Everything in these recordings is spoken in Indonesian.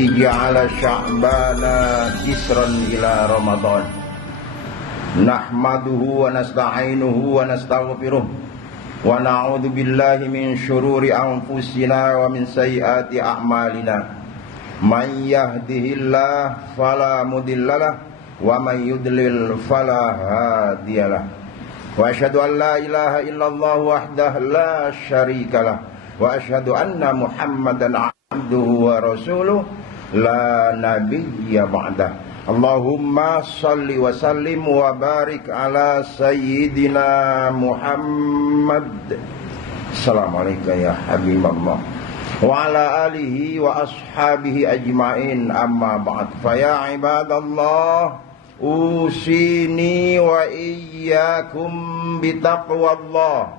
ja'ala sya'bana jisran ila Ramadan. Nahmaduhu wa nasta'inuhu wa nastaghfiruh wa na'udzu billahi min syururi anfusina wa min sayyiati a'malina. Man yahdihillahu fala mudhillalah wa man yudlil fala hadiyalah. Wa asyhadu an la ilaha illallah wahdahu la syarikalah wa asyhadu anna Muhammadan abduhu wa rasuluh la nabiyya ba'dah. Allahumma salli wa sallim wa barik ala sayyidina Muhammad. Assalamualaikum ya Habiballah wa ala alihi wa ashabihi ajma'in, amma ba'd. Fa ya ibadallah, usini wa iyyakum bitaqwallah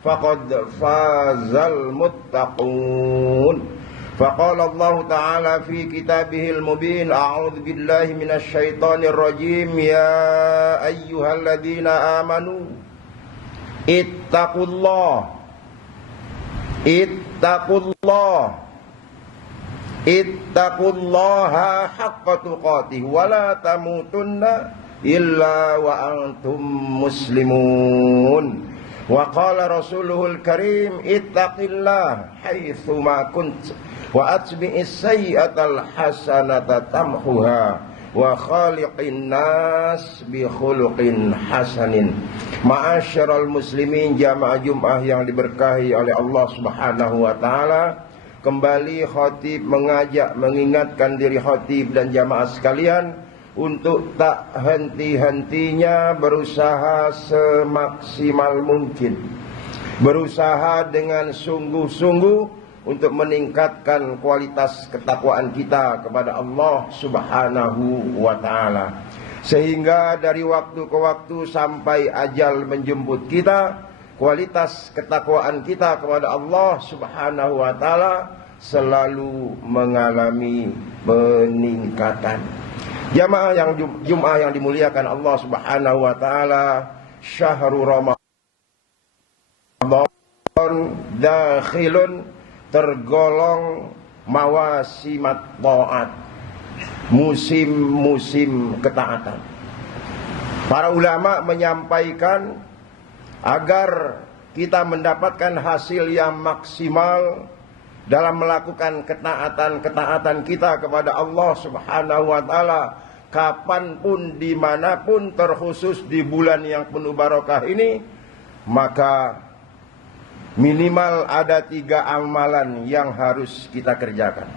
faqad fazal muttaqun. Faqala Allah Ta'ala fi kitabihil mubin, a'udzu billahi minasy syaithanir rajim, ya ayyuhalladzina amanu ittaqullah ittaqullaha haqqa tuqatih wa la tamutunna illa wa antum muslimun. Wa qala rasuluhul karim, ittaqillah haitsu ma kunt wa atbi'is sayyi'atal hasanata tamhuha wa khaliqin nas bi khuluqin hasanin. Ma'asyiral muslimin, jamaah Jumat yang diberkahi oleh Allah Subhanahu wa taala, kembali khatib mengajak, mengingatkan diri khatib dan jamaah sekalian untuk tak henti-hentinya berusaha semaksimal mungkin, berusaha dengan sungguh-sungguh untuk meningkatkan kualitas ketakwaan kita kepada Allah Subhanahu wa ta'ala, sehingga dari waktu ke waktu sampai ajal menjemput kita, kualitas ketakwaan kita kepada Allah Subhanahu wa ta'ala selalu mengalami peningkatan. Jamaah yang Jumat yang dimuliakan Allah Subhanahu wa ta'ala, syahrul Ramadan dakhilun, tergolong mawasimat ta'at, musim-musim ketaatan. Para ulama menyampaikan agar kita mendapatkan hasil yang maksimal dalam melakukan ketaatan kita kepada Allah Subhanahu wa ta'ala, kapanpun, dimanapun, terkhusus di bulan yang penuh barokah ini, maka minimal ada 3 amalan yang harus kita kerjakan.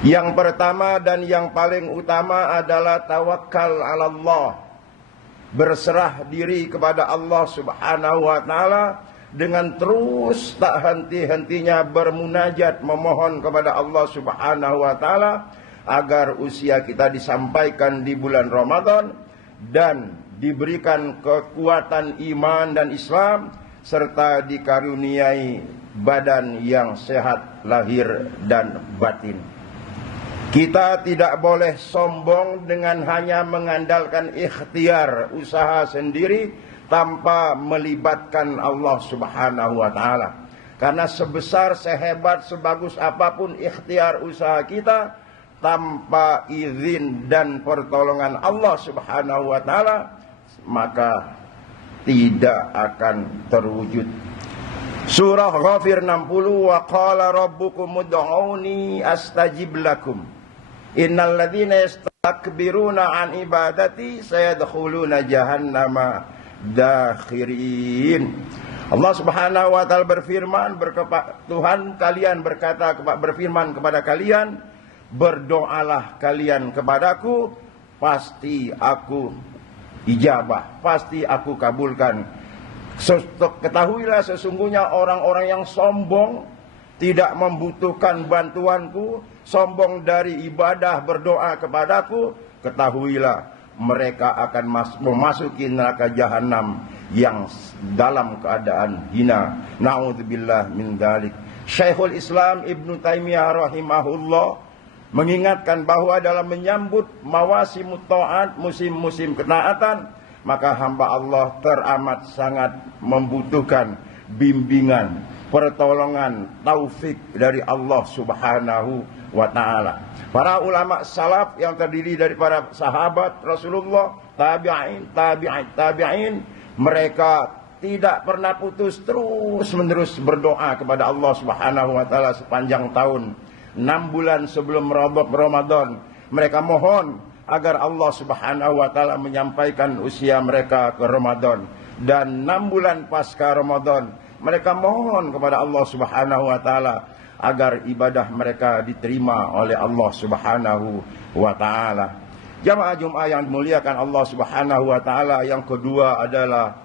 Yang pertama dan yang paling utama adalah tawakal 'ala Allah, berserah diri kepada Allah Subhanahu wa ta'ala dengan terus tak henti-hentinya bermunajat, memohon kepada Allah Subhanahu wa ta'ala agar usia kita disampaikan di bulan Ramadan dan diberikan kekuatan iman dan Islam, serta dikaruniai badan yang sehat lahir dan batin. Kita tidak boleh sombong dengan hanya mengandalkan ikhtiar usaha sendiri tanpa melibatkan Allah Subhanahu wa ta'ala. Karena sebesar, sehebat, sebagus apapun ikhtiar usaha kita, tanpa izin dan pertolongan Allah Subhanahu wa ta'ala, maka tidak akan terwujud. Surah Ghafir 60, wa qala rabbukum ud'uni astajib lakum innal ladzina yastakbiruna an ibadati sayadkhuluna jahannama dakhirin. Allah Subhanahu wa ta'ala berfirman, Tuhan kalian berfirman kepada kalian, berdoalah kalian kepadaku, pasti aku ijabah, pasti aku kabulkan. Ketahuilah sesungguhnya orang-orang yang sombong, tidak membutuhkan bantuanku, sombong dari ibadah berdoa kepadaku, ketahuilah mereka akan memasuki neraka jahanam yang dalam keadaan hina. Na'udzubillah min dzalik. Syekhul Islam Ibnu Taimiyah rahimahullah mengingatkan bahwa dalam menyambut mawasimut ta'at, musim-musim ketaatan, maka hamba Allah teramat sangat membutuhkan bimbingan, pertolongan, taufik dari Allah Subhanahu wa ta'ala. Para ulama salaf yang terdiri dari para sahabat Rasulullah, tabi'in, mereka tidak pernah putus, terus menerus berdoa kepada Allah Subhanahu wa ta'ala sepanjang tahun. 6 bulan sebelum Ramadan, mereka mohon agar Allah Subhanahu wa ta'ala menyampaikan usia mereka ke Ramadan. Dan 6 bulan pasca Ramadan, mereka mohon kepada Allah Subhanahu wa ta'ala agar ibadah mereka diterima oleh Allah Subhanahu wa ta'ala. Jamaah Jumat yang dimuliakan Allah Subhanahu wa ta'ala, yang kedua adalah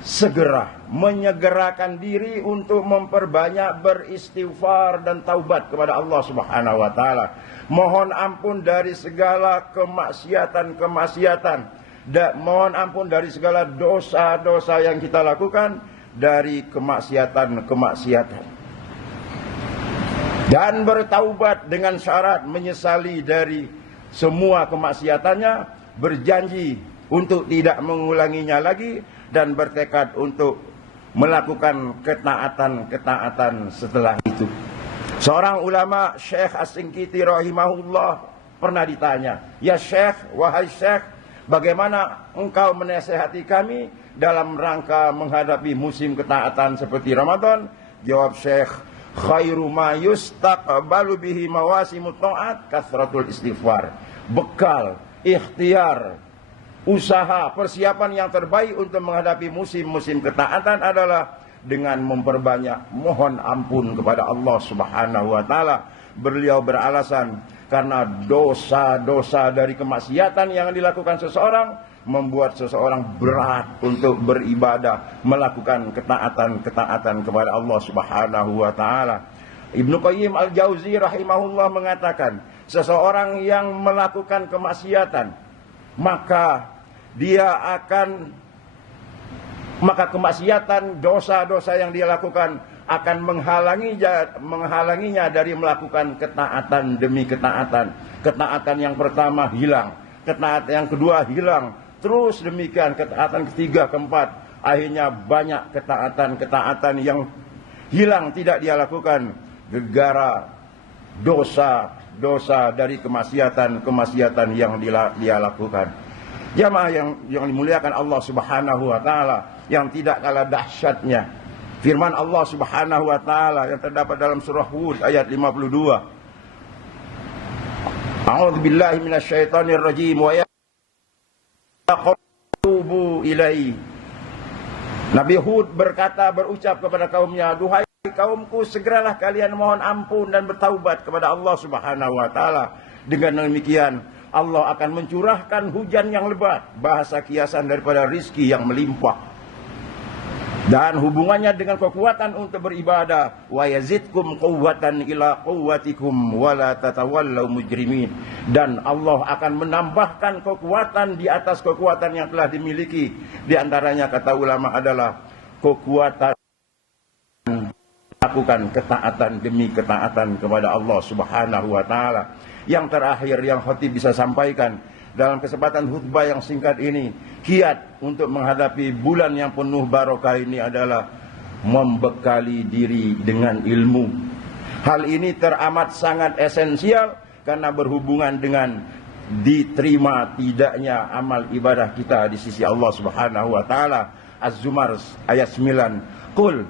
segera menyegerakan diri untuk memperbanyak beristighfar dan taubat kepada Allah Subhanahu wa ta'ala. Mohon ampun dari segala kemaksiatan, mohon ampun dari segala dosa-dosa yang kita lakukan, dari kemaksiatan. Dan bertaubat dengan syarat menyesali dari semua kemaksiatannya, berjanji untuk tidak mengulanginya lagi, dan bertekad untuk melakukan ketaatan setelah itu. Seorang ulama, Syekh As-Singkiti rahimahullah, pernah ditanya, "Ya Syekh, wahai Syekh, bagaimana engkau menasihati kami dalam rangka menghadapi musim ketaatan seperti Ramadan?" Jawab Syekh, "Khairu ma yustaqbalu bihi mawasimut ta'at kasratul istighfar." Bekal, ikhtiar, usaha, persiapan yang terbaik untuk menghadapi musim-musim ketaatan adalah dengan memperbanyak mohon ampun kepada Allah Subhanahu wa ta'ala. Beliau beralasan karena dosa-dosa dari kemaksiatan yang dilakukan seseorang membuat seseorang berat untuk beribadah, melakukan ketaatan kepada Allah Subhanahu wa ta'ala. Ibnu Qayyim Al-Jauzi rahimahullah mengatakan, seseorang yang melakukan kemaksiatan, maka kemaksiatan, dosa-dosa yang dia lakukan akan menghalanginya dari melakukan ketaatan demi ketaatan. Ketaatan yang pertama hilang, ketaatan yang kedua hilang, terus demikian ketaatan ketiga, keempat, akhirnya banyak ketaatan yang hilang tidak dia lakukan gara-gara dosa dari kemaksiatan yang dia lakukan. Jamaah yang dimuliakan Allah Subhanahu wa ta'ala, yang tidak kalah dahsyatnya firman Allah Subhanahu wa ta'ala yang terdapat dalam surah Hud ayat 52. A'udzubillahi minasyaitonir rajim wa yaqulu ilai. Nabi Hud berucap kepada kaumnya, "Duhai kaumku, segeralah kalian mohon ampun dan bertaubat kepada Allah Subhanahu wa ta'ala. Dengan demikian Allah akan mencurahkan hujan yang lebat," bahasa kiasan daripada rizki yang melimpah, "dan hubungannya dengan kekuatan untuk beribadah. Wa yazidkum quwwatan ila quwwatikum wa la tatawallaw mujrimin." Dan Allah akan menambahkan kekuatan di atas kekuatan yang telah dimiliki. Di antaranya kata ulama adalah kekuatan lakukan ketaatan demi ketaatan kepada Allah Subhanahu wa ta'ala. Yang terakhir yang khatib bisa sampaikan dalam kesempatan khutbah yang singkat ini, kiat untuk menghadapi bulan yang penuh barokah ini adalah membekali diri dengan ilmu. Hal ini teramat sangat esensial karena berhubungan dengan diterima tidaknya amal ibadah kita di sisi Allah Subhanahu wa ta'ala. Az-Zumar ayat 9. Qul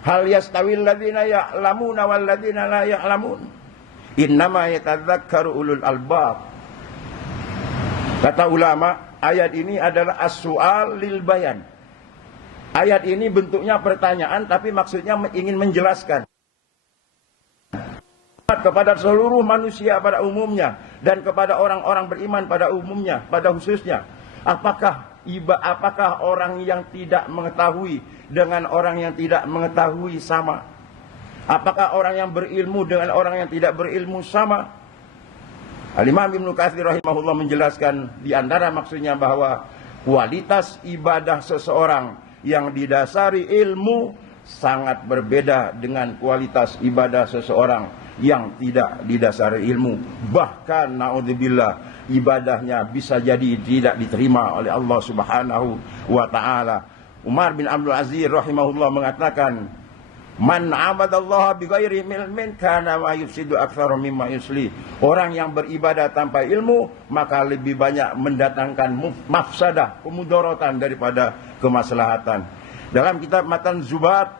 hal yastawil ladzina ya'lamuna wal ladzina la ya'lamun innama yatadzakkaru ulul albab. Kata ulama, ayat ini adalah as-su'al lil bayan. Ayat ini bentuknya pertanyaan tapi maksudnya ingin menjelaskan kepada seluruh manusia pada umumnya dan kepada orang-orang beriman pada umumnya, pada khususnya. Apakah orang yang tidak mengetahui dengan orang yang tidak mengetahui sama? Apakah orang yang berilmu dengan orang yang tidak berilmu sama? Al-Imam Ibnu Katsir rahimahullah menjelaskan di antara maksudnya bahwa kualitas ibadah seseorang yang didasari ilmu sangat berbeda dengan kualitas ibadah seseorang yang tidak didasari ilmu. Bahkan naudzubillah, ibadahnya bisa jadi tidak diterima oleh Allah Subhanahu wa ta'ala. Umar bin Abdul Aziz rahimahullah mengatakan, Man abadallaha bighairi ilmin kana ma yufsidu aktsaru mimma yusli. Orang yang beribadah tanpa ilmu maka lebih banyak mendatangkan mafsadah, kemudaratan daripada kemaslahatan. Dalam kitab Matan Zubat,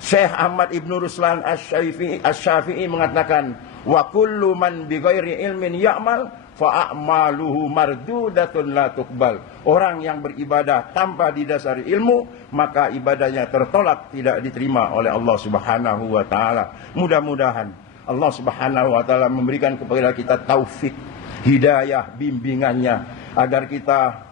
Syekh Ahmad Ibn Ruslan Asy-Syafi'i mengatakan, wa kullu man bighairi ilmin ya'mal fa'amaluhu mardudatun la tuqbal. Orang yang beribadah tanpa didasari ilmu, maka ibadahnya tertolak, tidak diterima oleh Allah Subhanahu wa taala. Mudah-mudahan Allah Subhanahu wa taala memberikan kepada kita taufik, hidayah, bimbingannya agar kita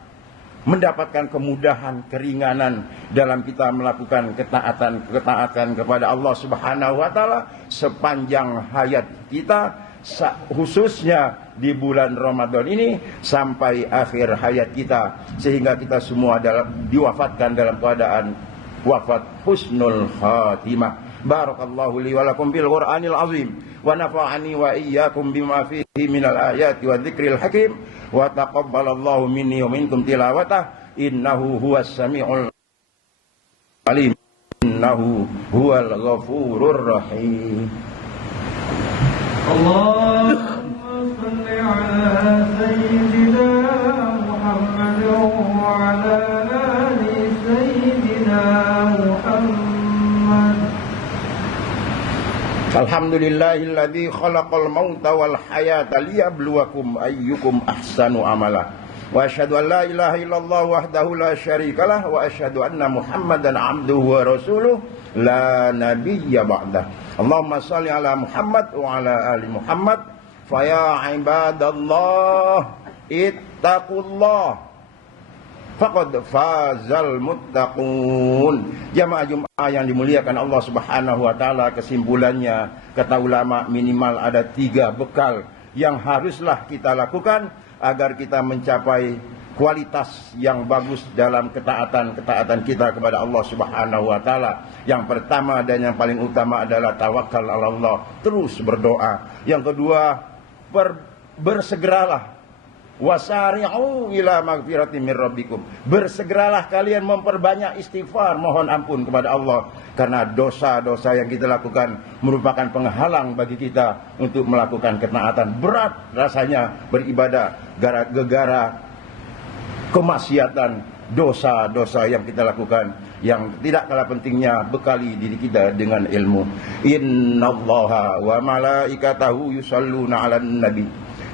mendapatkan kemudahan, keringanan dalam kita melakukan ketaatan kepada Allah Subhanahu wa taala sepanjang hayat kita, khususnya di bulan Ramadan ini sampai akhir hayat kita, sehingga kita semua diwafatkan dalam keadaan wafat husnul khatimah. Barakallahu li wa lakum bil Qur'anil azim wa nafa'ani wa iyyakum bima fihi minal ayati wa dzikril hakim wa taqabbalallahu minni wa minkum tilawatah innahu huwas samiul alim innahu huwal ghafurur rahim. Allahumma salli ala sayyidina Muhammad wa ala ali sayyidina Muhammad. Alhamdulillahilladzi khalaqal mauta wal hayata liyabluwakum ayyukum ahsanu amala. Wa asyhadu an la ilaha illallah wahdahu la syarikalah wa asyhadu anna Muhammadan abduhu wa rasuluh la nabiyya ba'dah. Allahumma shalli ala Muhammad wa ala ali Muhammad. Fa ya ibadallah ittaqullah faqad fazal muttaqun. Jamaah Jumat yang dimuliakan Allah Subhanahu wa taala, kesimpulannya kata ulama minimal ada 3 bekal yang haruslah kita lakukan agar kita mencapai kualitas yang bagus dalam ketaatan kita kepada Allah Subhanahu wa taala. Yang pertama dan yang paling utama adalah tawakal ala Allah, terus berdoa. Yang kedua, bersegeralah wasari'u ila magfiratin min rabbikum. Bersegeralah kalian memperbanyak istighfar, mohon ampun kepada Allah, karena dosa-dosa yang kita lakukan merupakan penghalang bagi kita untuk melakukan ketaatan. Berat rasanya beribadah gara-gara kemaksiatan, dosa-dosa yang kita lakukan. Yang tidak kalah pentingnya, bekali diri kita dengan ilmu. Innallaha wa malaikatahu yusalluna 'alan nabi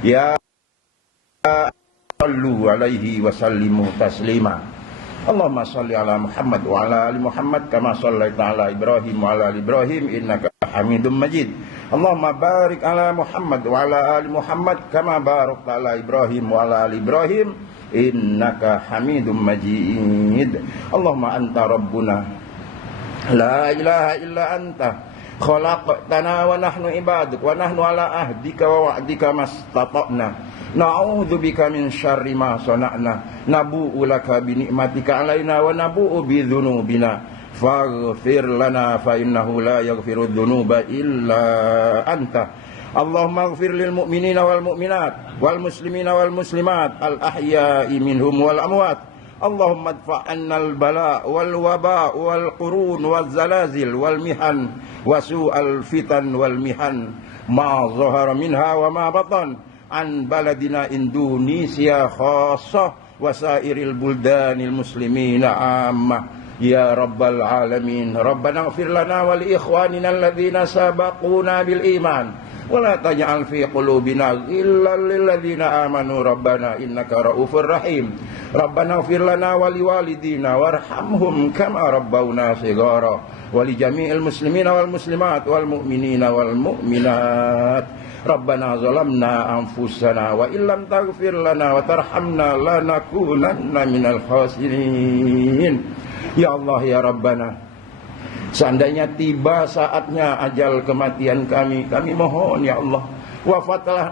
ya sallu alaihi wa sallimu taslima. Allahumma salli ala Muhammad wa ala ali Muhammad kama shallaita ala Ibrahim wa ala ali Ibrahim innaka Hamidum Majid. Allahumma barik ala Muhammad wa ala ali Muhammad kama barakta ala Ibrahim wa ala ali Ibrahim innaka Hamidum Majid. Allahumma anta rabbuna la ilaha illa anta khalaqtana wa nahnu ibaduk wa nahnu ala ahdika wa wa'dika mastata'na. Na'udzubika min syarri ma sana'na nabu'u laka bi ni'matika 'alaina wa nabu'u bi dzunubina faghfir lana fa innahu la yaghfiru dzunuba illa anta. Allahumma ighfir lil mu'minina wal mu'minat wal muslimina wal muslimat al ahya'i minhum wal amwat. Allahumma adfa' 'annal bala' wal waba' wal qurun wal zalazil wal mihan wa su'al fitan wal mihan ma zahara minha wa ma batan an baladina Indonesia khassah wa sairil buldanil muslimina ammah ya rabbal alamin. Rabbana ighfir lana wa li ikhwanina alladhina sabaquna bil iman wa la taj'al fi qulubina ghillan lil ladzina amanu rabbana innaka raufur rahim. Rabbana ighfir lana wa li walidina warhamhum kama rabbawna shighara wa li jami'il muslimina wal muslimat wal mu'minina wal mu'minat. Rabbana zalamna anfusana wa illam taghfir lana wa tarhamna lanakunanna minal khasirin. Ya Allah ya Rabbana, seandainya tiba saatnya ajal kematian kami mohon ya Allah,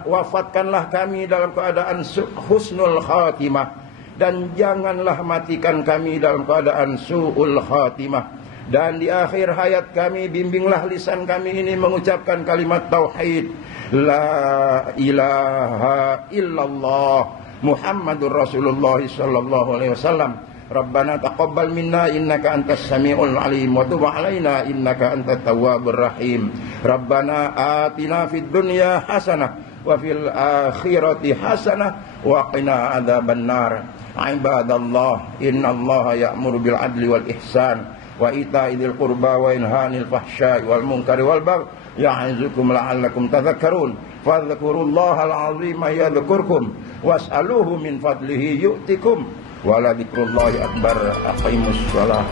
wafatkanlah kami dalam keadaan husnul khatimah, dan janganlah matikan kami dalam keadaan su'ul khatimah. Dan di akhir hayat kami, bimbinglah lisan kami ini mengucapkan kalimat tauhid, la ilaha illallah Muhammadur Rasulullah sallallahu alaihi wasallam. Rabbana taqabbal minna innaka antas samiul alim wa tub alaina innaka antat tawwabur rahim. Rabbana atina fid dunya hasanah wa fil akhirati hasanah wa qina adzabannar. Ibadallah, innallaha ya'muru bil adli wal ihsan wa ita'i dzil qurba wa yanha 'anil fahsya'i wal munkari wal baghi ya'izukum la'allakum tadhakkarun. Fadhkurullahal 'azima yadhkurkum was'aluhu min fadlihi yu'tikum wa la dzikrullahi akbar. Aqimus shalah.